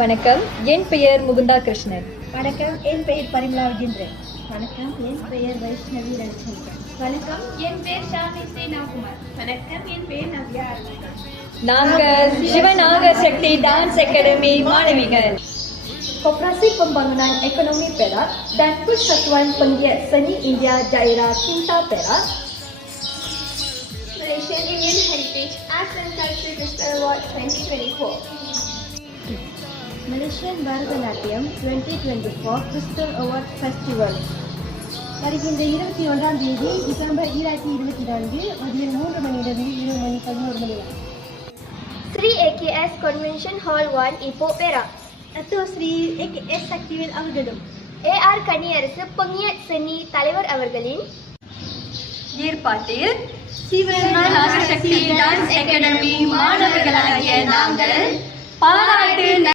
வணக்கம், என் பெயர் முகுந்தா கிருஷ்ணன். வணக்கம், என் பெயர் பரிமளா விஜேந்திரன். வணக்கம், என் பெயர் வைஷ்ணவி ரவிசங்கர். வணக்கம், என் பெயர் ஷாமிஸ்ரீ நவகுமார். வணக்கம், என் பெயர் நவ்யா. நாங்கள் சிவநாக சக்தி டான்ஸ் அகாடமி மாணவிகள். Koperasi Pembangunan Ekonomi Perak dan Persatuan Penggiat Seni India Daerah Cinta Perak. Malaysian Indian Heritage Arts and Culture Crystal Award 2024. Malaysian Bharatanatyam 2024 Crystal Award Festival. வருகின்ற 21ஆம் தேதி டிசம்பர் 2024 மதியம் 3 மணியிலிருந்து 7 மணி 11 மணி வரை. Sri AKS Convention Hall 1 Ipoh Perak. Dato' Sri AKS Saktivel அவர்களும் AR கனியரசு பொங்கியத் Cheney தலைவர் அவர்களின் ஏற்பாட்டில் சிவநாக சக்தி டான்ஸ் அகாடமி மாணவர்களாகிய நாங்கள் பாராட்டு